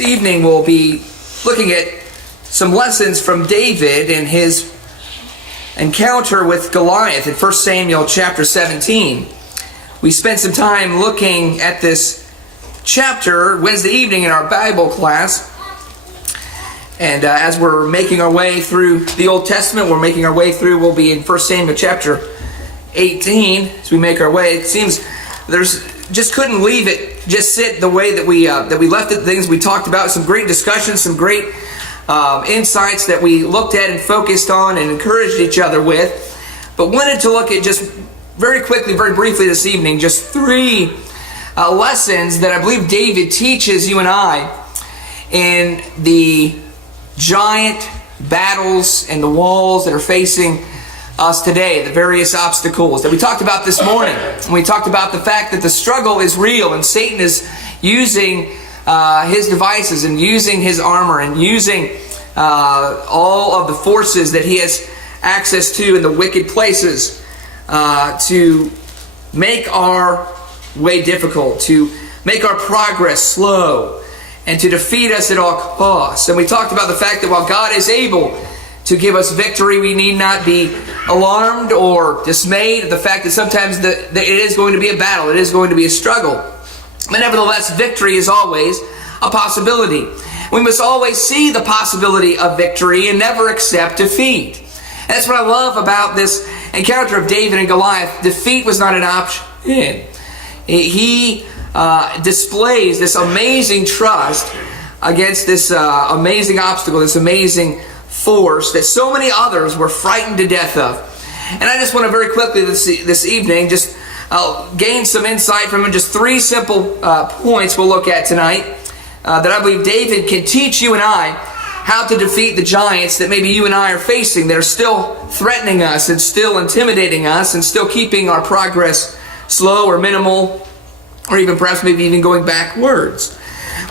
This evening we'll be looking at some lessons from David and his encounter with Goliath in 1 Samuel chapter 17. We spent some time looking at this chapter Wednesday evening in our Bible class. And as we're making our way through the Old Testament, we'll be in 1 Samuel chapter 18. As we make our way, it seems just couldn't leave it just sit the way that we left it. Things we talked about, some great discussions, some great insights that we looked at and focused on and encouraged each other with. But wanted to look at just very quickly, very briefly this evening, just three lessons that I believe David teaches you and I in the giant battles and the walls that are facing us today, the various obstacles that we talked about this morning. And we talked about the fact that the struggle is real and Satan is using his devices and using his armor and using all of the forces that he has access to in the wicked places to make our way difficult, to make our progress slow, and to defeat us at all costs. And we talked about the fact that while God is able to give us victory, we need not be alarmed or dismayed at the fact that sometimes that it is going to be a battle, it is going to be a struggle. But nevertheless, victory is always a possibility. We must always see the possibility of victory and never accept defeat. And that's what I love about this encounter of David and Goliath. Defeat was not an option. He displays this amazing trust against this amazing obstacle, this amazing force that so many others were frightened to death of. And I just want to very quickly this evening just gain some insight from it. Just three simple points we'll look at tonight that I believe David can teach you and I how to defeat the giants that maybe you and I are facing, that are still threatening us and still intimidating us and still keeping our progress slow or minimal, or even perhaps maybe even going backwards.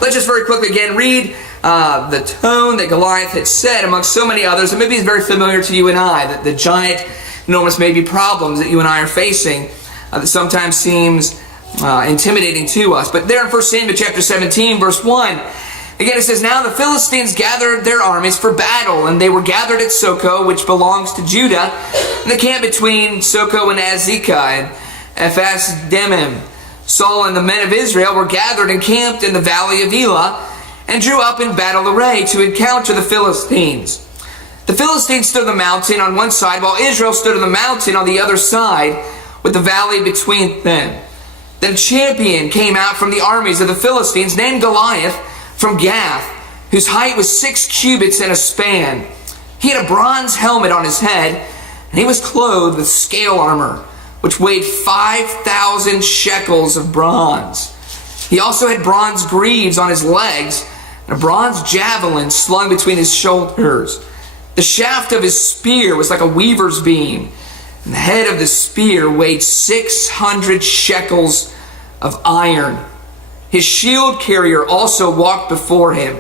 Let's just very quickly again read the tone that Goliath had said amongst so many others, and maybe it's very familiar to you and I, that the giant, enormous maybe problems that you and I are facing that sometimes seems intimidating to us. But there in 1 Samuel chapter 17, verse 1, again it says, "Now the Philistines gathered their armies for battle, and they were gathered at Socoh, which belongs to Judah, in the camp between Socoh and Azekah and Ephas-Dammim. Saul and the men of Israel were gathered and camped in the valley of Elah, and drew up in battle array to encounter the Philistines. The Philistines stood on the mountain on one side, while Israel stood on the mountain on the other side, with the valley between them. Then a champion came out from the armies of the Philistines, named Goliath, from Gath, whose height was 6 cubits and a span. He had a bronze helmet on his head, and he was clothed with scale armor, which weighed 5,000 shekels of bronze. He also had bronze greaves on his legs, and a bronze javelin slung between his shoulders. The shaft of his spear was like a weaver's beam, and the head of the spear weighed 600 shekels of iron. His shield carrier also walked before him.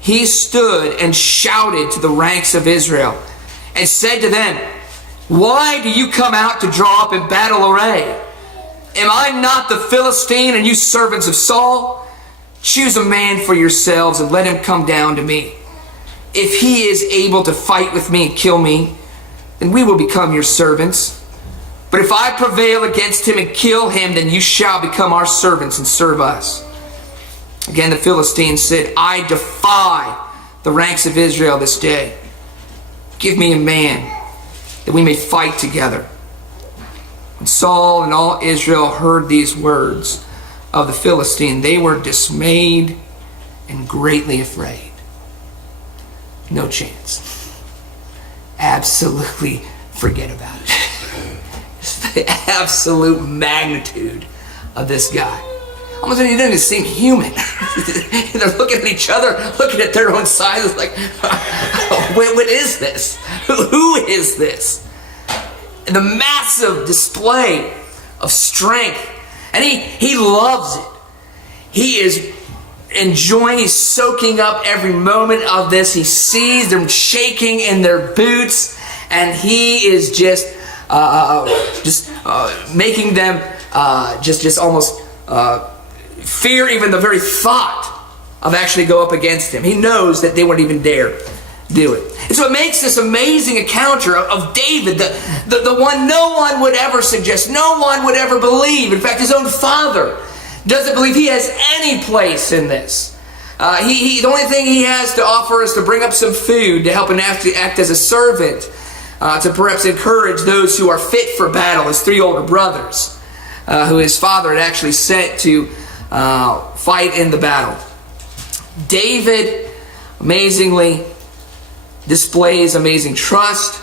He stood and shouted to the ranks of Israel, and said to them, 'Why do you come out to draw up in battle array? Am I not the Philistine, and you servants of Saul? Choose a man for yourselves and let him come down to me. If he is able to fight with me and kill me, then we will become your servants. But if I prevail against him and kill him, then you shall become our servants and serve us.' Again the Philistines said, 'I defy the ranks of Israel this day. Give me a man that we may fight together.' When Saul and all Israel heard these words of the Philistine, they were dismayed and greatly afraid." No chance. Absolutely forget about it. It's the absolute magnitude of this guy. Almost he doesn't even seem human. They're looking at each other, looking at their own size. It's like, what is this? Who is this? And the massive display of strength. And he loves it. He is enjoying, he's soaking up every moment of this. He sees them shaking in their boots, and he is just making them just almost fear even the very thought of actually go up against him. He knows that they wouldn't even dare do it. And so it makes this amazing encounter of David, the one no one would ever suggest, no one would ever believe. In fact, his own father doesn't believe he has any place in this. The only thing he has to offer is to bring up some food to help him act as a servant, to perhaps encourage those who are fit for battle, his 3 older brothers, who his father had actually sent to fight in the battle. David amazingly displays amazing trust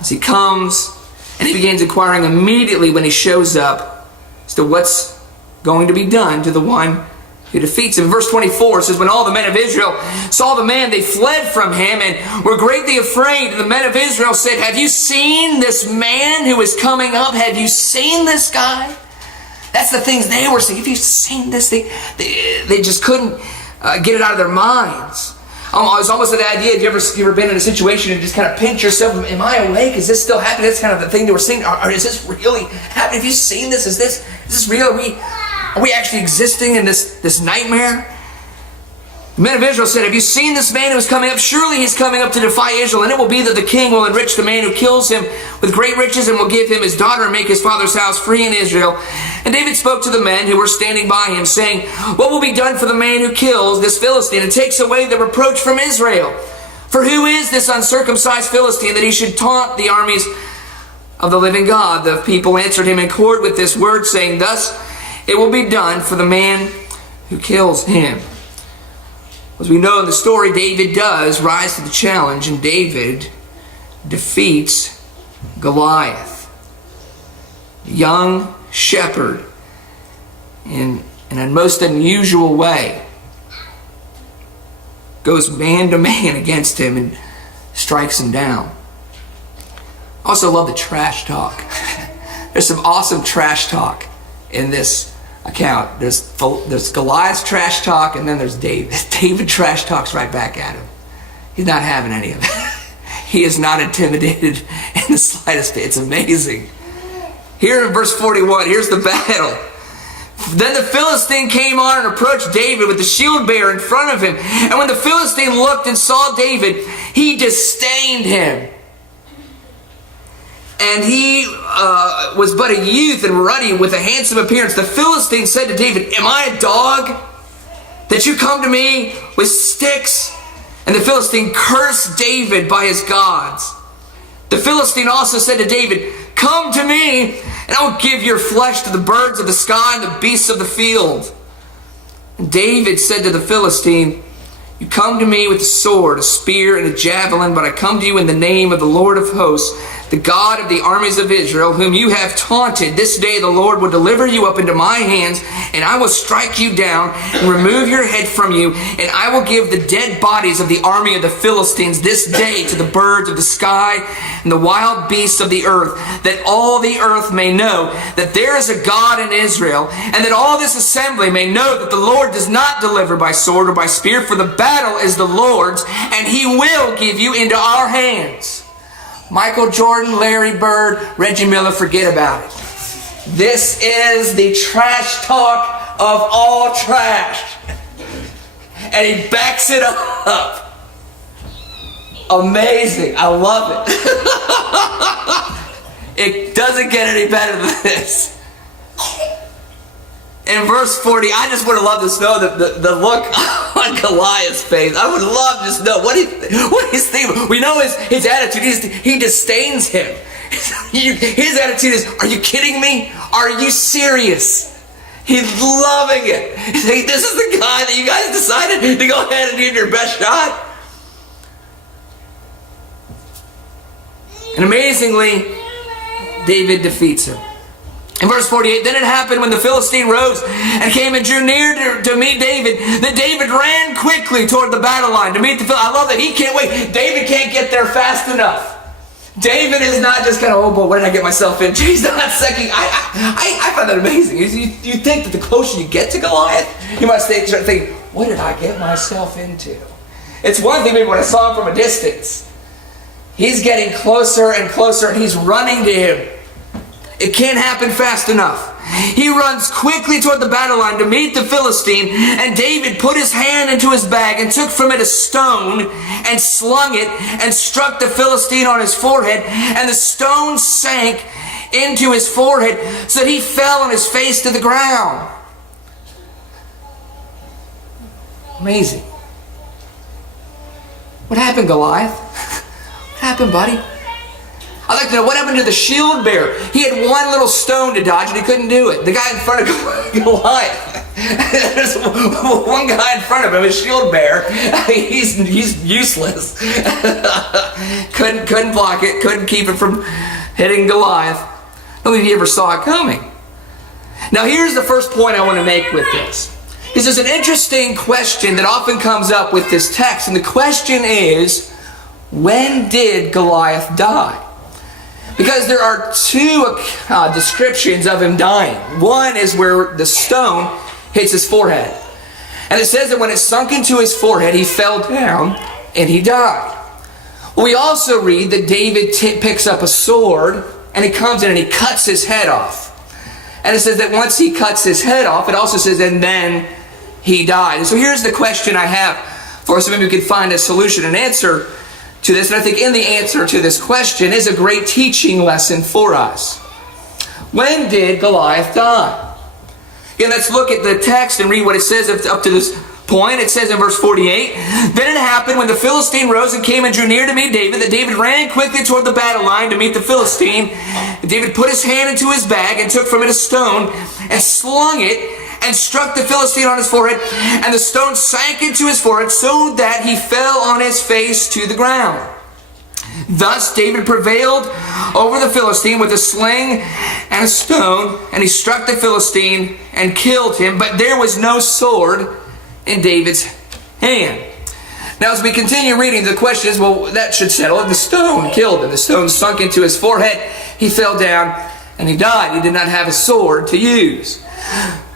as he comes, and he begins inquiring immediately when he shows up as to what's going to be done to the one who defeats him. Verse 24 says, when all the men of Israel saw the man, they fled from him and were greatly afraid. And the men of Israel said, have you seen this man who is coming up? Have you seen this guy? That's the things they were saying. Have you seen this? They just couldn't get it out of their minds. It's almost the idea, have you ever been in a situation and just kind of pinch yourself, am I awake? Is this still happening? That's kind of the thing they were saying. Or is this really happening? Have you seen this? Is this real? Are we actually existing in this nightmare? The men of Israel said, have you seen this man who is coming up? Surely he's coming up to defy Israel, and it will be that the king will enrich the man who kills him with great riches and will give him his daughter and make his father's house free in Israel. And David spoke to the men who were standing by him, saying, what will be done for the man who kills this Philistine and takes away the reproach from Israel? For who is this uncircumcised Philistine that he should taunt the armies of the living God? The people answered him in accord with this word, saying, thus it will be done for the man who kills him. As we know in the story, David does rise to the challenge, and David defeats Goliath. A young shepherd, in a most unusual way, goes man to man against him and strikes him down. I also love the trash talk. There's some awesome trash talk in this account. There's Goliath's trash talk, and then there's David. David trash talks right back at him. He's not having any of it. He is not intimidated in the slightest bit. It's amazing. Here in verse 41, here's the battle. Then the Philistine came on and approached David with the shield bearer in front of him. And when the Philistine looked and saw David, he disdained him. And he was but a youth and ruddy with a handsome appearance. The Philistine said to David, am I a dog that you come to me with sticks? And the Philistine cursed David by his gods. The Philistine also said to David, come to me, and I will give your flesh to the birds of the sky and the beasts of the field. And David said to the Philistine, you come to me with a sword, a spear, and a javelin, but I come to you in the name of the Lord of hosts, the God of the armies of Israel, whom you have taunted. This day the Lord will deliver you up into my hands, and I will strike you down and remove your head from you, and I will give the dead bodies of the army of the Philistines this day to the birds of the sky and the wild beasts of the earth, that all the earth may know that there is a God in Israel, and that all this assembly may know that the Lord does not deliver by sword or by spear, for the battle is the Lord's, and he will give you into our hands. Michael Jordan, Larry Bird, Reggie Miller, forget about it. This is the trash talk of all trash. And he backs it up. Amazing. I love it. It doesn't get any better than this. In verse 40, I just would have loved to know the look on Goliath's face. I would love to just know what he's thinking. We know his attitude. He disdains him. His attitude is, are you kidding me? Are you serious? He's loving it. He's saying, this is the guy that you guys decided to go ahead and give your best shot. And amazingly, David defeats him. In verse 48, then it happened when the Philistine rose and came and drew near to meet David, that David ran quickly toward the battle line to meet the Philistine. I love that he can't wait. David can't get there fast enough. David is not just kind of, oh boy, what did I get myself into? He's not second. I find that amazing. You think that the closer you get to Goliath, you must start thinking, what did I get myself into? It's one thing maybe when I saw him from a distance. He's getting closer and closer, and he's running to him. It can't happen fast enough. He runs quickly toward the battle line to meet the Philistine, and David put his hand into his bag and took from it a stone and slung it and struck the Philistine on his forehead, and the stone sank into his forehead so that he fell on his face to the ground. Amazing. What happened, Goliath? What happened, buddy? I'd like to know what happened to the shield bearer. He had one little stone to dodge and he couldn't do it. The guy in front of Goliath. There's one guy in front of him, a shield bearer. He's useless. couldn't block it, couldn't keep it from hitting Goliath. I don't think he ever saw it coming. Now here's the first point I want to make with this. This is an interesting question that often comes up with this text. And the question is, when did Goliath die? Because there are two descriptions of him dying. One is where the stone hits his forehead. And it says that when it sunk into his forehead, he fell down and he died. Well, we also read that David picks up a sword and he comes in and he cuts his head off. And it says that once he cuts his head off, it also says, and then he died. And so here's the question I have for us. Maybe we could find a solution, an answer to this. And I think in the answer to this question is a great teaching lesson for us. When did Goliath die? Again, let's look at the text and read what it says up to this point. It says in verse 48, Then it happened when the Philistine rose and came and drew near to meet David, that David ran quickly toward the battle line to meet the Philistine. And David put his hand into his bag and took from it a stone and slung it and struck the Philistine on his forehead, and the stone sank into his forehead so that he fell on his face to the ground. Thus David prevailed over the Philistine with a sling and a stone, and he struck the Philistine and killed him, but there was no sword in David's hand. Now as we continue reading, the question is, well, that should settle it. The stone killed him. The stone sunk into his forehead. He fell down and he died. He did not have a sword to use.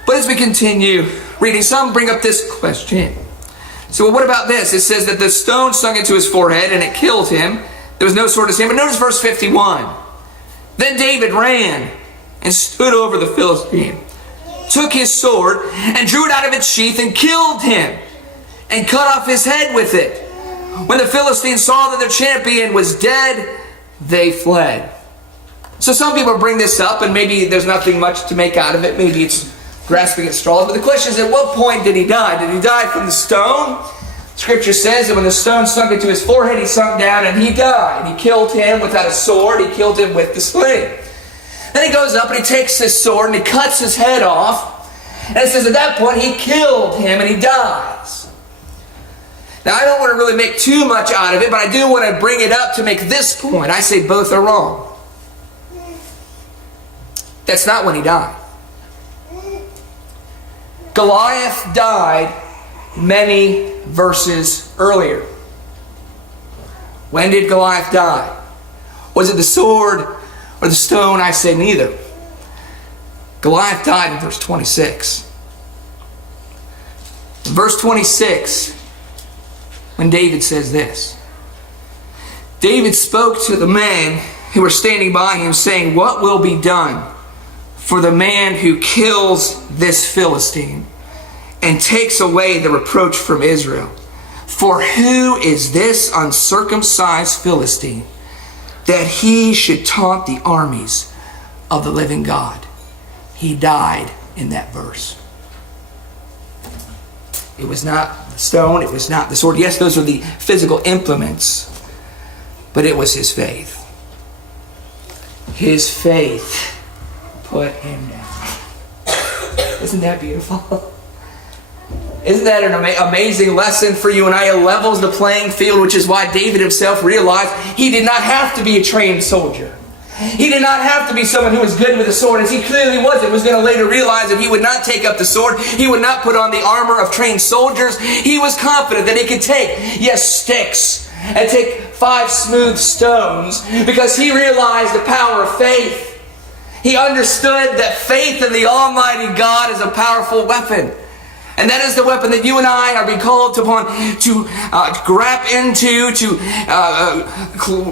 But as we continue reading, some bring up this question. So well, what about this? It says that the stone sunk into his forehead and it killed him. There was no sword in his hand. But notice verse 51. Then David ran and stood over the Philistine, took his sword and drew it out of its sheath and killed him and cut off his head with it. When the Philistines saw that their champion was dead, they fled. So some people bring this up and maybe there's nothing much to make out of it. Maybe it's grasping at straws. But the question is, at what point did he die? Did he die from the stone? Scripture says that when the stone sunk into his forehead, he sunk down and he died. He killed him without a sword. He killed him with the sling. Then he goes up and he takes his sword and he cuts his head off. And it says at that point he killed him and he dies. Now I don't want to really make too much out of it, but I do want to bring it up to make this point. I say both are wrong. That's not when he died. Goliath died many verses earlier. When did Goliath die? Was it the sword or the stone? I say neither. Goliath died in verse 26. In verse 26, when David says this, David spoke to the men who were standing by him, saying, What will be done for the man who kills this Philistine and takes away the reproach from Israel? For who is this uncircumcised Philistine that he should taunt the armies of the living God? He died in that verse. It was not the stone, it was not the sword. Yes, those were the physical implements, but it was his faith. His faith put him down. Isn't that beautiful? Isn't that an amazing lesson for you and I? It levels the playing field, which is why David himself realized he did not have to be a trained soldier. He did not have to be someone who was good with a sword, as he clearly wasn't. Was going to later realize that he would not take up the sword. He would not put on the armor of trained soldiers. He was confident that he could take, yes, sticks, and take 5 smooth stones, because he realized the power of faith. He understood that faith in the Almighty God is a powerful weapon. And that is the weapon that you and I are being called upon to grab into, to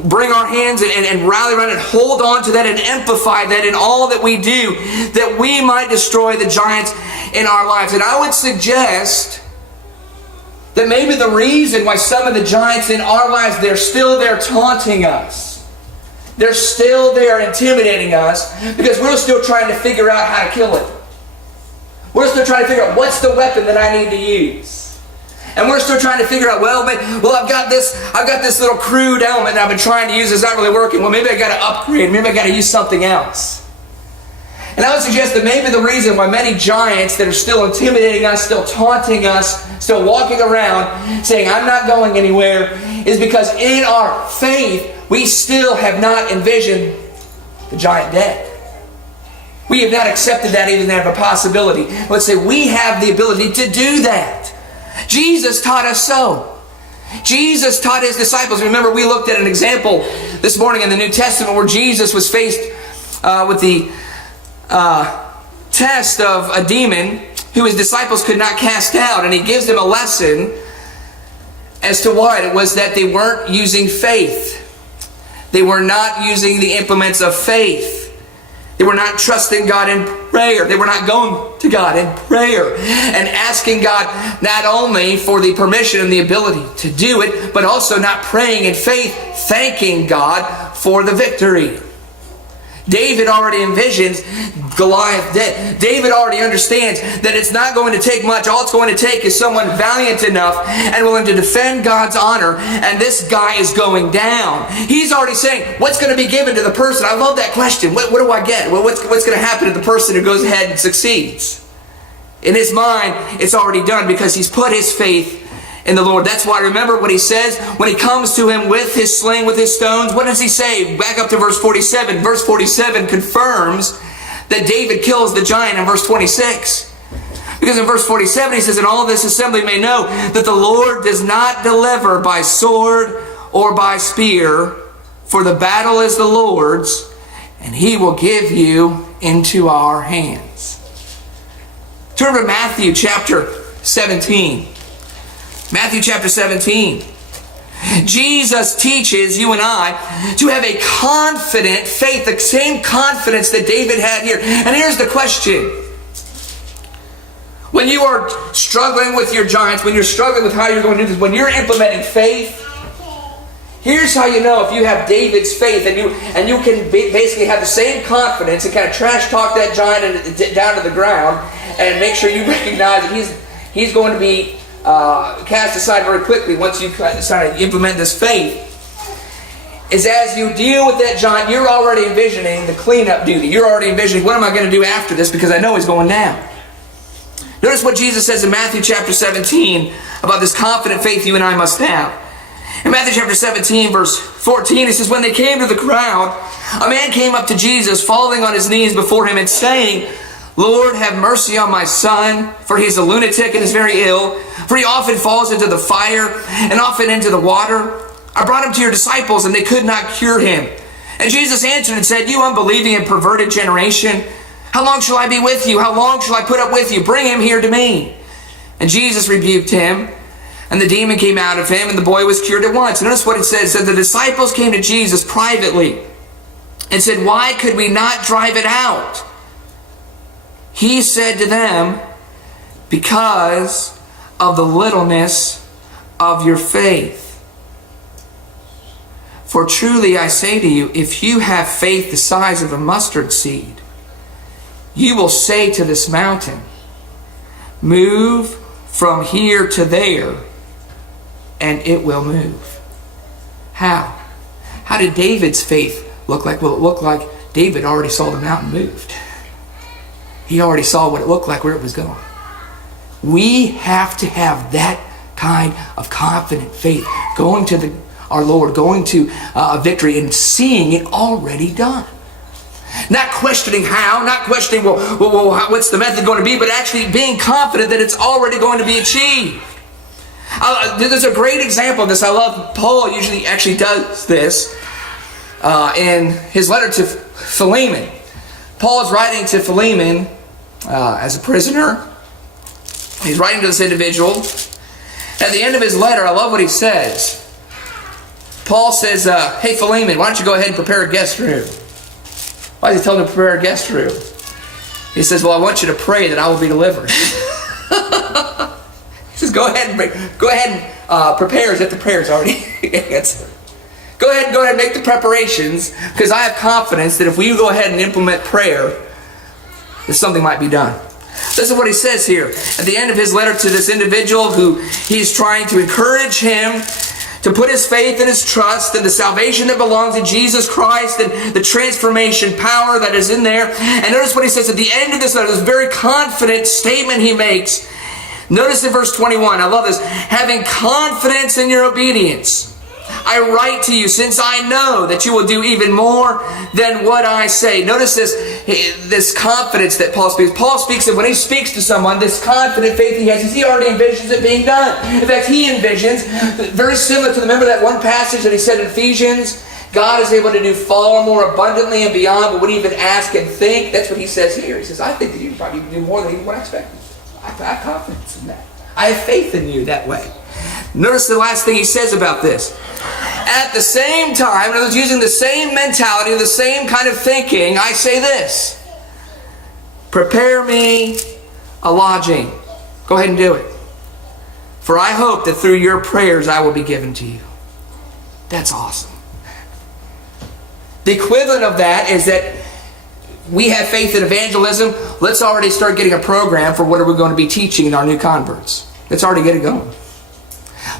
bring our hands and rally around and hold on to that and amplify that in all that we do, that we might destroy the giants in our lives. And I would suggest that maybe the reason why some of the giants in our lives, they're still there taunting us. They're still there intimidating us because we're still trying to figure out how to kill it. We're still trying to figure out what's the weapon that I need to use. And we're still trying to figure out, I've got this little crude element that I've been trying to use. It's not really working. Well, maybe I got to upgrade. Maybe I got to use something else. And I would suggest that maybe the reason why many giants that are still intimidating us, still taunting us, still walking around saying, I'm not going anywhere, is because in our faith, we still have not envisioned the giant dead. We have not accepted that even as a possibility. Let's say we have the ability to do that. Jesus taught us so. Jesus taught His disciples. Remember, we looked at an example this morning in the New Testament where Jesus was faced with the test of a demon who His disciples could not cast out. And He gives them a lesson as to what it was, that they weren't using faith. They were not using the implements of faith. They were not trusting God in prayer. They were not going to God in prayer and asking God not only for the permission and the ability to do it, but also not praying in faith, thanking God for the victory. David already envisions Goliath dead. David already understands that it's not going to take much. All it's going to take is someone valiant enough and willing to defend God's honor, and this guy is going down. He's already saying, what's going to be given to the person? I love that question. What do I get? Well, what's going to happen to the person who goes ahead and succeeds? In his mind, it's already done because he's put his faith in the Lord. That's why, remember what he says when he comes to him with his sling, with his stones. What does he say? Back up to verse 47. Verse 47 confirms that David kills the giant in verse 26. Because in verse 47 he says, and all this assembly may know that the Lord does not deliver by sword or by spear, for the battle is the Lord's, and He will give you into our hands. Turn to Matthew chapter 17. Matthew chapter 17. Jesus teaches you and I to have a confident faith, the same confidence that David had here. And here's the question. When you are struggling with your giants, when you're struggling with how you're going to do this, when you're implementing faith, here's how you know if you have David's faith and you can basically have the same confidence and kind of trash talk that giant down to the ground and make sure you recognize that he's going to be cast aside very quickly once you decide to implement this faith, is as you deal with that giant, you're already envisioning the cleanup duty. You're already envisioning, what am I going to do after this, because I know he's going down. Notice what Jesus says in Matthew chapter 17 about this confident faith you and I must have. In Matthew chapter 17 verse 14 it says, when they came to the crowd, a man came up to Jesus, falling on his knees before him and saying, Lord, have mercy on my son, for he is a lunatic and is very ill. For he often falls into the fire and often into the water. I brought him to your disciples, and they could not cure him. And Jesus answered and said, you unbelieving and perverted generation, how long shall I be with you? How long shall I put up with you? Bring him here to me. And Jesus rebuked him, and the demon came out of him, and the boy was cured at once. Notice what it says. It said the disciples came to Jesus privately and said, why could we not drive it out? He said to them, because of the littleness of your faith. For truly I say to you, if you have faith the size of a mustard seed, you will say to this mountain, move from here to there, and it will move. How? How did David's faith look like? Well, it looked like David already saw the mountain moved. He already saw what it looked like, where it was going. We have to have that kind of confident faith, going to our Lord, going to a victory and seeing it already done. Not questioning how, not questioning, what's the method going to be, but actually being confident that it's already going to be achieved. There's a great example of this. I love Paul usually actually does this in his letter to Philemon. Paul is writing to Philemon as a prisoner. He's writing to this individual. At the end of his letter, I love what he says. Paul says, hey Philemon, why don't you go ahead and prepare a guest room? Why is he telling him to prepare a guest room? He says, well, I want you to pray that I will be delivered. He says, go ahead and prepare as if the prayer's already answered. Go ahead and make the preparations, because I have confidence that if we go ahead and implement prayer, that something might be done. This is what he says here at the end of his letter to this individual who he's trying to encourage him to put his faith and his trust in the salvation that belongs to Jesus Christ and the transformation power that is in there. And notice what he says at the end of this letter, this very confident statement he makes. Notice in verse 21, I love this. Having confidence in your obedience, I write to you, since I know that you will do even more than what I say. Notice this confidence that Paul speaks. Paul speaks of when he speaks to someone, this confident faith he has, he already envisions it being done. In fact, he envisions, very similar to, remember that one passage that he said in Ephesians, God is able to do far more abundantly and beyond what we even ask and think. That's what he says here. He says, I think that you can probably do more than even what I expected. I have confidence in that. I have faith in you that way. Notice the last thing he says about this. At the same time, and I was using the same mentality, the same kind of thinking, I say this. Prepare me a lodging. Go ahead and do it. For I hope that through your prayers I will be given to you. That's awesome. The equivalent of that is that we have faith in evangelism. Let's already start getting a program for what are we going to be teaching in our new converts. Let's already get it going.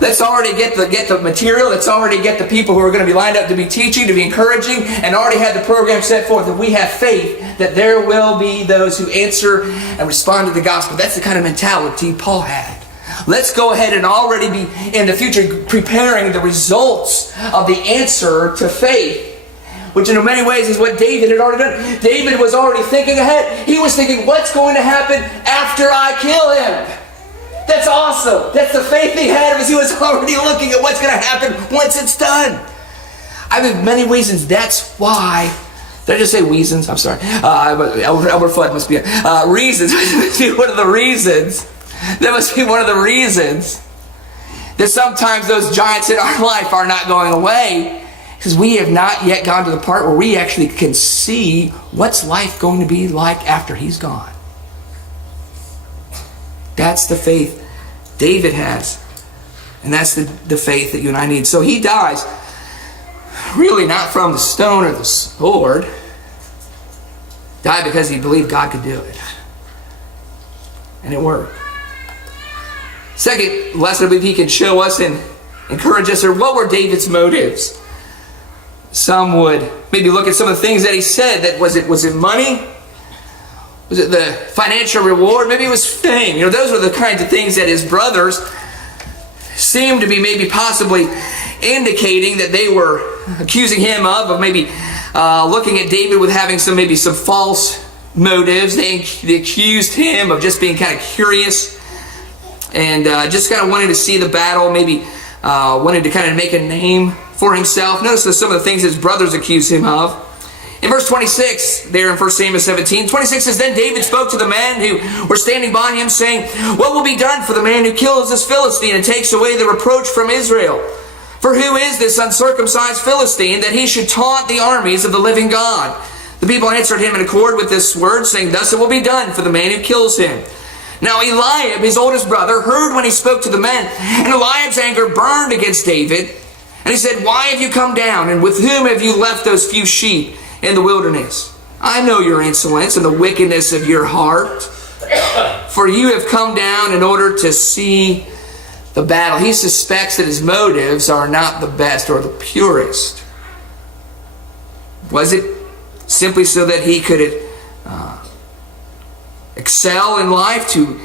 Let's already get the material. Let's already get the people who are going to be lined up to be teaching, to be encouraging, and already have the program set forth. That we have faith that there will be those who answer and respond to the gospel. That's the kind of mentality Paul had. Let's go ahead and already be in the future preparing the results of the answer to faith, which in many ways is what David had already done. David was already thinking ahead. He was thinking, what's going to happen after I kill him? That's awesome. That's the faith he had, because he was already looking at what's going to happen once it's done. I mean, many reasons. That's why. Did I just say reasons? I'm sorry. Elmer Fudd must be reasons. That must be one of the reasons. That must be one of the reasons that sometimes those giants in our life are not going away, because we have not yet gone to the part where we actually can see what's life going to be like after he's gone. That's the faith David has. And that's the faith that you and I need. So he dies, really not from the stone or the sword. Died because he believed God could do it. And it worked. Second lesson I believe he can show us and encourage us are, what were David's motives? Some would maybe look at some of the things that he said. That was it money? Was it the financial reward? Maybe it was fame. Those were the kinds of things that his brothers seemed to be maybe possibly indicating that they were accusing him of maybe looking at David with having some false motives. They accused him of just being kind of curious and just kind of wanting to see the battle, maybe wanted to kind of make a name for himself. Notice some of the things his brothers accused him of. In verse 26, there in 1 Samuel 17, 26 says, Then David spoke to the men who were standing by him, saying, What will be done for the man who kills this Philistine and takes away the reproach from Israel? For who is this uncircumcised Philistine that he should taunt the armies of the living God? The people answered him in accord with this word, saying, Thus it will be done for the man who kills him. Now Eliab, his oldest brother, heard when he spoke to the men, and Eliab's anger burned against David. And he said, Why have you come down, and with whom have you left those few sheep in the wilderness? I know your insolence and the wickedness of your heart, for you have come down in order to see the battle. He suspects that his motives are not the best or the purest. Was it simply so that he could excel in life, to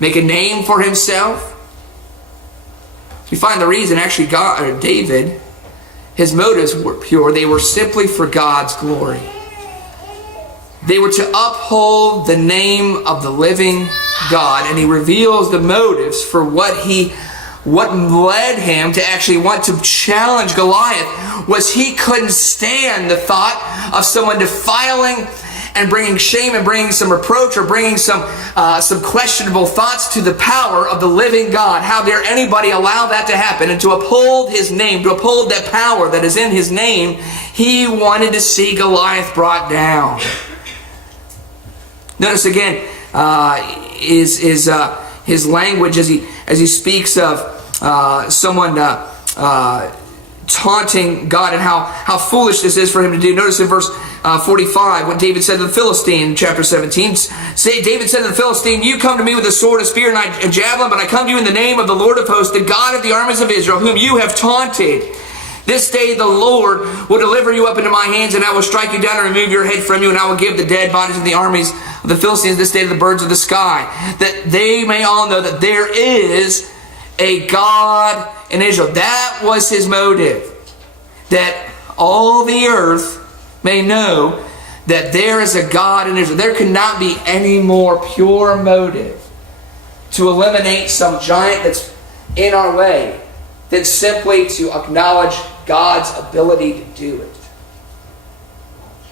make a name for himself? We find the reason actually David, his motives were pure. They were simply for God's glory. They were to uphold the name of the living God. And he reveals the motives for what led him to actually want to challenge Goliath was he couldn't stand the thought of someone defiling and bringing shame and bringing some reproach or bringing some questionable thoughts to the power of the living God. How dare anybody allow that to happen? And to uphold his name, to uphold that power that is in his name, he wanted to see Goliath brought down. Notice again his language as he speaks of someone taunting God and how foolish this is for him to do. Notice in verse 45 what David said to the Philistine in chapter 17. David said to the Philistine, "You come to me with a sword, a spear, and a javelin, but I come to you in the name of the Lord of hosts, the God of the armies of Israel, whom you have taunted. This day the Lord will deliver you up into my hands, and I will strike you down and remove your head from you, and I will give the dead bodies of the armies of the Philistines this day to the birds of the sky, that they may all know that there is a God in Israel." That was his motive, that all the earth may know that there is a God in Israel. There could not be any more pure motive to eliminate some giant that's in our way than simply to acknowledge God's ability to do it.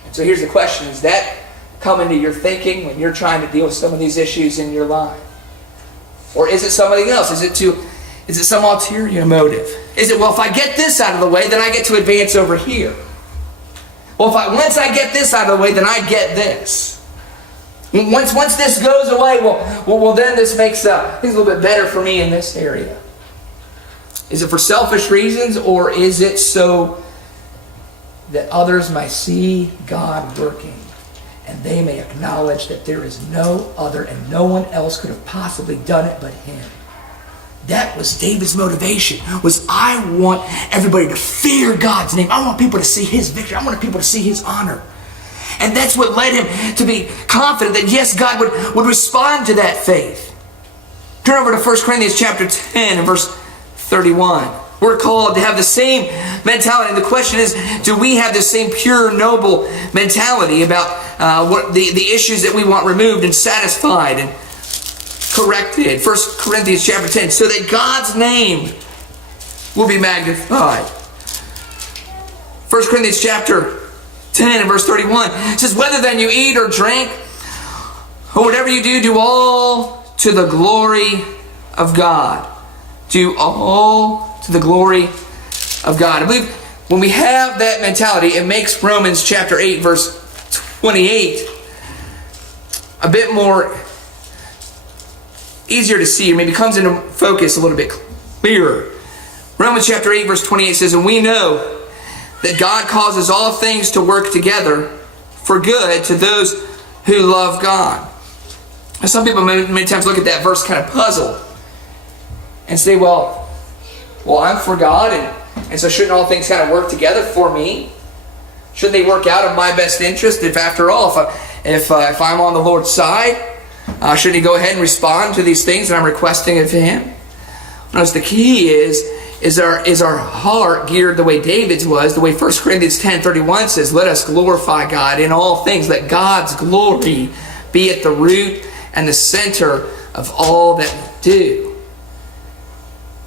And so here's the question: does that come into your thinking when you're trying to deal with some of these issues in your life? Or is it something else? Is it some ulterior motive? Is it, well, if I get this out of the way, then I get to advance over here? Well, once I get this out of the way, then I get this. Once this goes away, well, then this makes things a little bit better for me in this area. Is it for selfish reasons, or is it so that others might see God working and they may acknowledge that there is no other and no one else could have possibly done it but him? That was David's motivation, was I want everybody to fear God's name. I want people to see his victory. I want people to see his honor. And that's what led him to be confident that yes, God would respond to that faith. Turn over to 1 Corinthians chapter 10 and verse 31. We're called to have the same mentality. And the question is, do we have the same pure, noble mentality about what the issues that we want removed and satisfied and corrected? 1 Corinthians chapter 10, so that God's name will be magnified. 1 Corinthians chapter 10 and verse 31 says, "Whether then you eat or drink, or whatever you do, do all to the glory of God." Do all to the glory of God. I believe when we have that mentality, it makes Romans chapter 8 verse 28 a bit more easier to see, or maybe comes into focus a little bit clearer. Romans chapter 8 verse 28 says, "And we know that God causes all things to work together for good to those who love God." Now, some people many times look at that verse kind of puzzled and say, well, I'm for God, and so shouldn't all things kind of work together for me? Shouldn't they work out in my best interest? If after all, if I'm on the Lord's side, shouldn't he go ahead and respond to these things that I'm requesting of him? Notice the key is our heart geared the way David's was, the way 1 Corinthians 10:31 says, "Let us glorify God in all things. Let God's glory be at the root and the center of all that we do."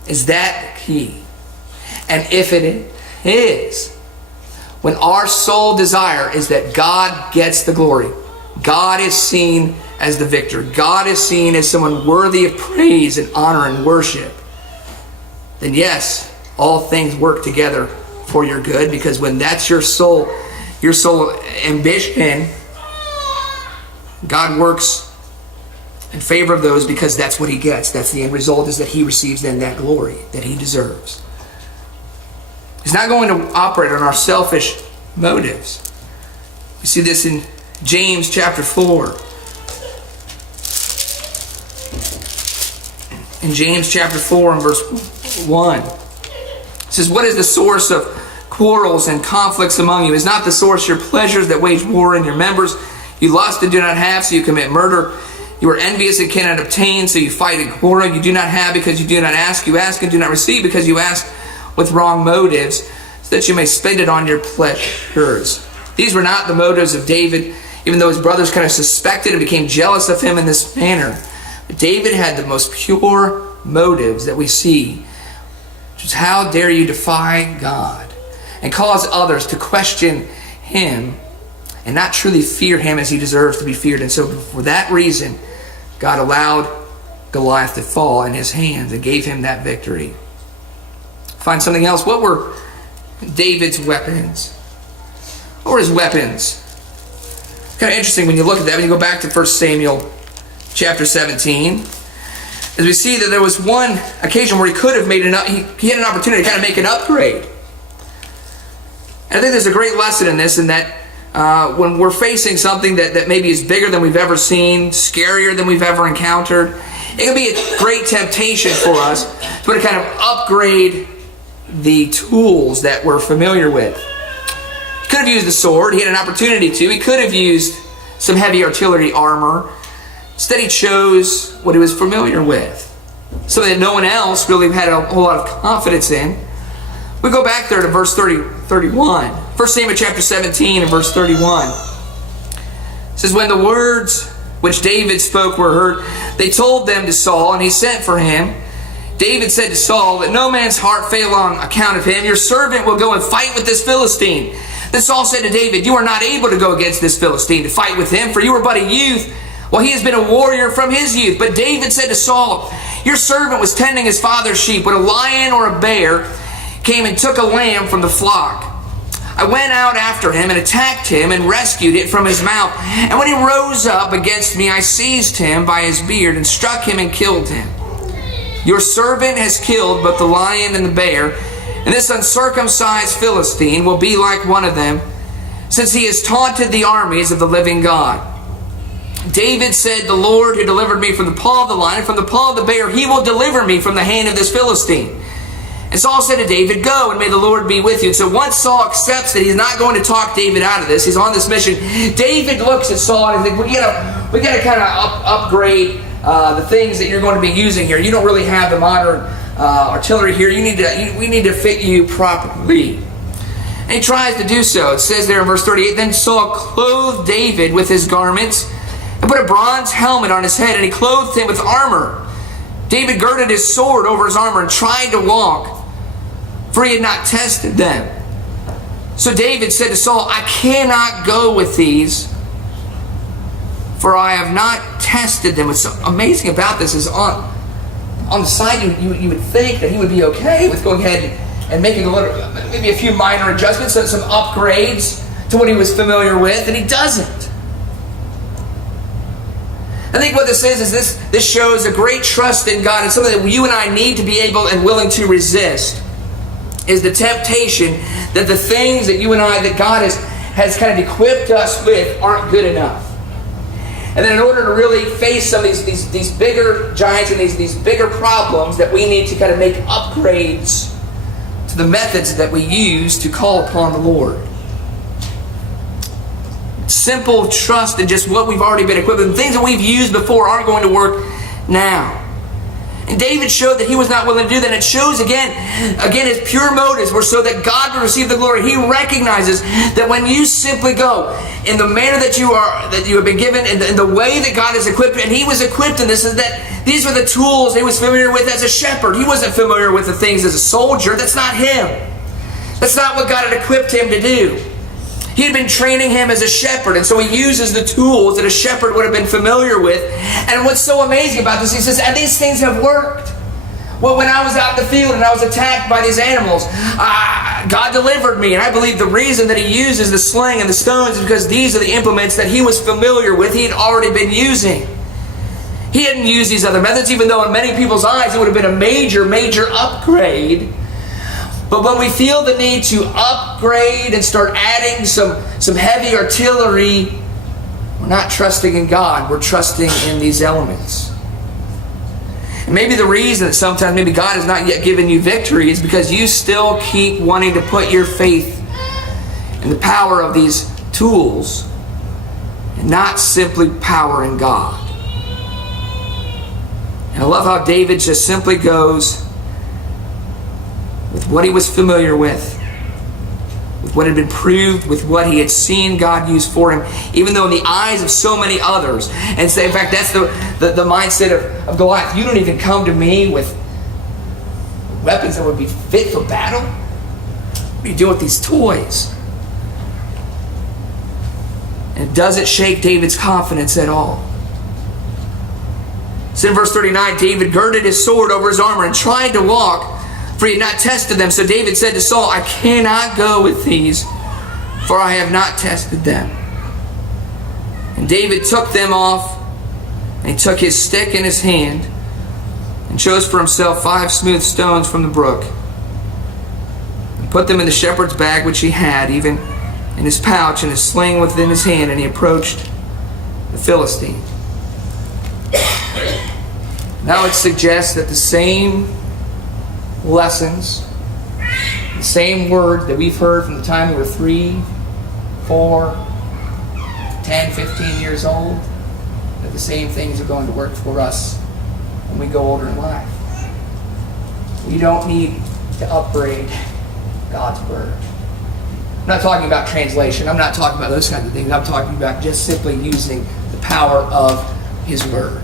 Is that the key? And if it is, when our sole desire is that God gets the glory, God is seen as the victor, God is seen as someone worthy of praise and honor and worship, then yes, all things work together for your good, because when that's your sole ambition, God works in favor of those, because that's what he gets. That's the end result, is that he receives then that glory that he deserves. He's not going to operate on our selfish motives. We see this in James chapter 4. In James chapter 4 and verse 1. It says, "What is the source of quarrels and conflicts among you? Is not the source your pleasures that wage war in your members? You lust and do not have, so you commit murder. You are envious and cannot obtain, so you fight and quarrel. You do not have because you do not ask. You ask and do not receive because you ask with wrong motives, so that you may spend it on your pleasures." These were not the motives of David, even though his brothers kind of suspected and became jealous of him in this manner. But David had the most pure motives that we see, which is, how dare you defy God and cause others to question him and not truly fear him as he deserves to be feared. And so for that reason, God allowed Goliath to fall in his hands and gave him that victory. Find something else. What were David's weapons? What were his weapons? It's kind of interesting when you look at that. When you go back to 1 Samuel chapter 17, as we see that there was one occasion where he could have made he had an opportunity to kind of make an upgrade. And I think there's a great lesson in this, in that when we're facing something that maybe is bigger than we've ever seen, scarier than we've ever encountered, it can be a great temptation for us to kind of upgrade the tools that we're familiar with. He could have used the sword. He had an opportunity to. He could have used some heavy artillery armor. Instead, he chose what he was familiar with, something that no one else really had a whole lot of confidence in. We go back there to verse 31. 1 Samuel chapter 17 and verse 31. It says, when the words which David spoke were heard, they told them to Saul, and he sent for him. David said to Saul, let no man's heart fail on account of him. Your servant will go and fight with this Philistine. Then Saul said to David, you are not able to go against this Philistine to fight with him, for you are but a youth, while he has been a warrior from his youth. But David said to Saul, your servant was tending his father's sheep when a lion or a bear came and took a lamb from the flock. I went out after him and attacked him and rescued it from his mouth. And when he rose up against me, I seized him by his beard and struck him and killed him. Your servant has killed both the lion and the bear, and this uncircumcised Philistine will be like one of them, since he has taunted the armies of the living God. David said, the Lord who delivered me from the paw of the lion, from the paw of the bear, he will deliver me from the hand of this Philistine. And Saul said to David, go, and may the Lord be with you. And so once Saul accepts that he's not going to talk David out of this, he's on this mission, David looks at Saul and thinks, we got to kind of upgrade the things that you're going to be using here. You don't really have the modern artillery here. We need to fit you properly. And he tries to do so. It says there in verse 38, then Saul clothed David with his garments and put a bronze helmet on his head, and he clothed him with armor. David girded his sword over his armor and tried to walk, for he had not tested them. So David said to Saul, I cannot go with these, for I have not tested them. What's so amazing about this is on the side you would think that he would be okay with going ahead and making maybe a few minor adjustments, some upgrades to what he was familiar with, and he doesn't. I think what this is this shows a great trust in God, and something that you and I need to be able and willing to resist, is the temptation that the things that you and I, that God has kind of equipped us with, aren't good enough. And then in order to really face some of these bigger giants and these bigger problems, that we need to kind of make upgrades to the methods that we use to call upon the Lord. Simple trust in just what we've already been equipped with. Things that we've used before aren't going to work now. And David showed that he was not willing to do that. And it shows again his pure motives were so that God would receive the glory. He recognizes that when you simply go in the manner that you have been given, in the way that God has equipped, and he was equipped in this, is that these were the tools he was familiar with as a shepherd. He wasn't familiar with the things as a soldier. That's not him. That's not what God had equipped him to do. He had been training him as a shepherd, and so he uses the tools that a shepherd would have been familiar with. And what's so amazing about this, he says, and these things have worked. Well, when I was out in the field and I was attacked by these animals, God delivered me. And I believe the reason that he uses the sling and the stones is because these are the implements that he was familiar with. He had already been using. He hadn't used these other methods, even though in many people's eyes it would have been a major, major upgrade. But when we feel the need to upgrade and start adding some heavy artillery, we're not trusting in God. We're trusting in these elements. And maybe the reason that sometimes maybe God has not yet given you victory is because you still keep wanting to put your faith in the power of these tools and not simply power in God. And I love how David just simply goes with what he was familiar with what had been proved, with what he had seen God use for him, even though in the eyes of so many others. And so, in fact, that's the mindset of Goliath. You don't even come to me with weapons that would be fit for battle? What are you doing with these toys? And it doesn't shake David's confidence at all. So in verse 39, David girded his sword over his armor and tried to walk, for he had not tested them. So David said to Saul, I cannot go with these, for I have not tested them. And David took them off, and he took his stick in his hand, and chose for himself 5 smooth stones from the brook, and put them in the shepherd's bag which he had, even in his pouch, and his sling within his hand, and he approached the Philistine. Now it suggests that the same lessons, the same words that we've heard from the time we were 3, 4, 10, 15 years old, that the same things are going to work for us when we go older in life. We don't need to upgrade God's Word. I'm not talking about translation. I'm not talking about those kinds of things. I'm talking about just simply using the power of His Word.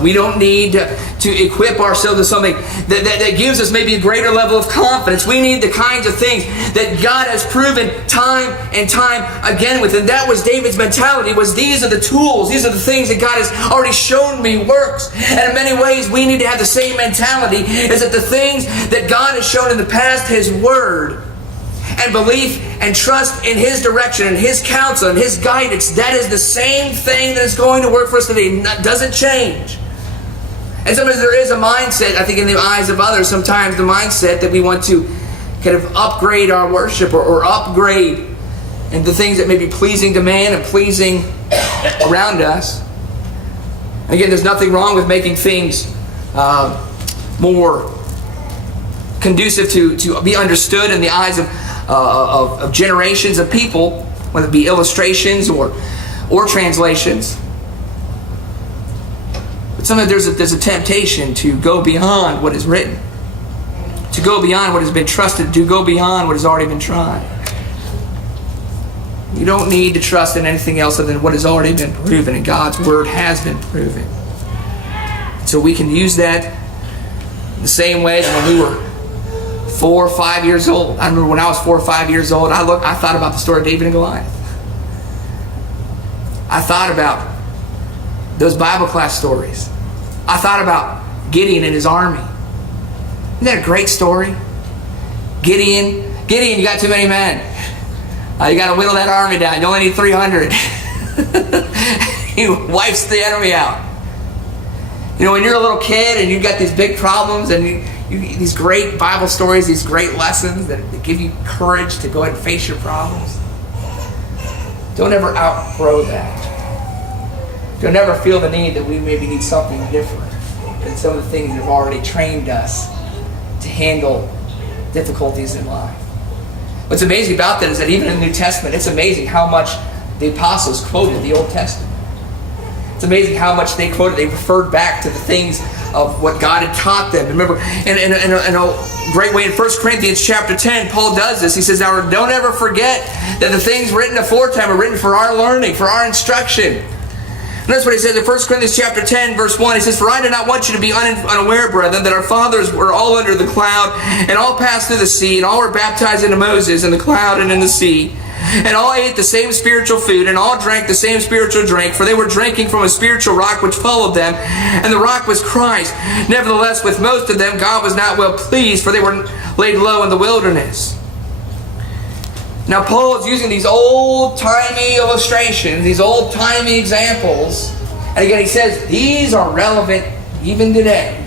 We don't need to equip ourselves with something that gives us maybe a greater level of confidence. We need the kinds of things that God has proven time and time again with. And that was David's mentality, was these are the tools, these are the things that God has already shown me works. And in many ways, we need to have the same mentality, is that the things that God has shown in the past, His Word, and belief and trust in His direction and His counsel and His guidance, that is the same thing that is going to work for us today. It doesn't change. And sometimes there is a mindset, I think in the eyes of others, sometimes the mindset that we want to kind of upgrade our worship or upgrade and the things that may be pleasing to man and pleasing around us. Again, there's nothing wrong with making things more conducive to be understood in the eyes of generations of people, whether it be illustrations or translations. But sometimes there's a temptation to go beyond what is written, to go beyond what has been trusted, to go beyond what has already been tried. You don't need to trust in anything else other than what has already been proven, and God's Word has been proven. So we can use that the same way as when we were 4 or 5 years old. I remember when I was 4 or 5 years old, I thought about the story of David and Goliath. I thought about those Bible class stories. I thought about Gideon and his army. Isn't that a great story? Gideon, you got too many men. You got to whittle that army down. You only need 300. He wipes the enemy out. You know, when you're a little kid and you've got these big problems and you these great Bible stories, these great lessons that give you courage to go ahead and face your problems, don't ever outgrow that. Don't ever feel the need that we maybe need something different than some of the things that have already trained us to handle difficulties in life. What's amazing about that is that even in the New Testament, it's amazing how much the apostles quoted the Old Testament. It's amazing how much they quoted. They referred back to the things of what God had taught them. Remember, in a great way in 1 Corinthians chapter 10, Paul does this. He says, now don't ever forget that the things written aforetime are written for our learning, for our instruction. And that's what he says in 1 Corinthians chapter 10, verse 1. He says, for I do not want you to be unaware, brethren, that our fathers were all under the cloud, and all passed through the sea, and all were baptized into Moses in the cloud and in the sea. And all ate the same spiritual food, and all drank the same spiritual drink, for they were drinking from a spiritual rock which followed them, and the rock was Christ. Nevertheless, with most of them God was not well pleased, for they were laid low in the wilderness. Now Paul is using these old-timey illustrations, these old-timey examples, and again he says these are relevant even today.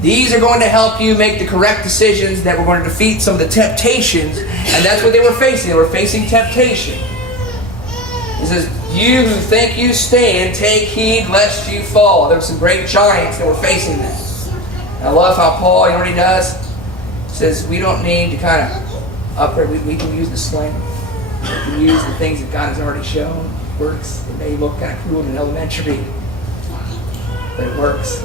These are going to help you make the correct decisions that were going to defeat some of the temptations, and that's what they were facing. They were facing temptation. He says, you who think you stand, take heed lest you fall. There were some great giants that were facing this. And I love how Paul, you know what he does? He says, we don't need to kind of upgrade. We can use the sling. We can use the things that God has already shown. It works. It may look kind of cruel in elementary, but it works.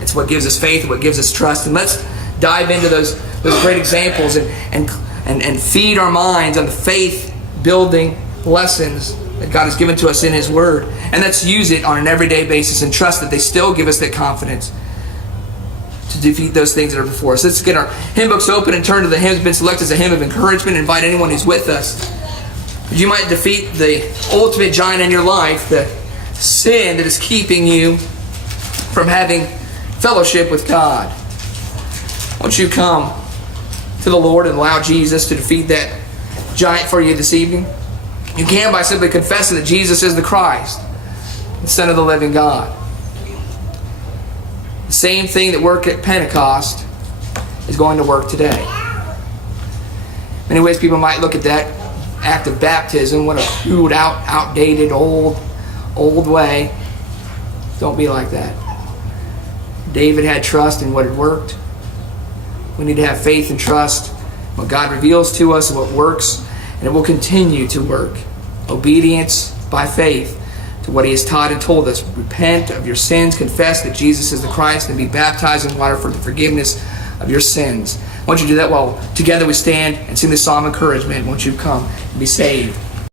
It's what gives us faith, what gives us trust. And let's dive into those great examples and feed our minds on the faith-building lessons that God has given to us in His Word. And let's use it on an everyday basis and trust that they still give us that confidence to defeat those things that are before us. Let's get our hymn books open and turn to the hymn that's been selected as a hymn of encouragement. Invite anyone who's with us. That you might defeat the ultimate giant in your life, the sin that is keeping you from having fellowship with God. Won't you come to the Lord and allow Jesus to defeat that giant for you this evening? You can by simply confessing that Jesus is the Christ, the Son of the living God. The same thing that worked at Pentecost is going to work today. In many ways, people might look at that act of baptism, what a crude, outdated, old way. Don't be like that. David had trust in what had worked. We need to have faith and trust in what God reveals to us and what works, and it will continue to work. Obedience by faith to what He has taught and told us. Repent of your sins, confess that Jesus is the Christ, and be baptized in water for the forgiveness of your sins. I want you to do that while together we stand and sing this psalm of encouragement. Won't you come and be saved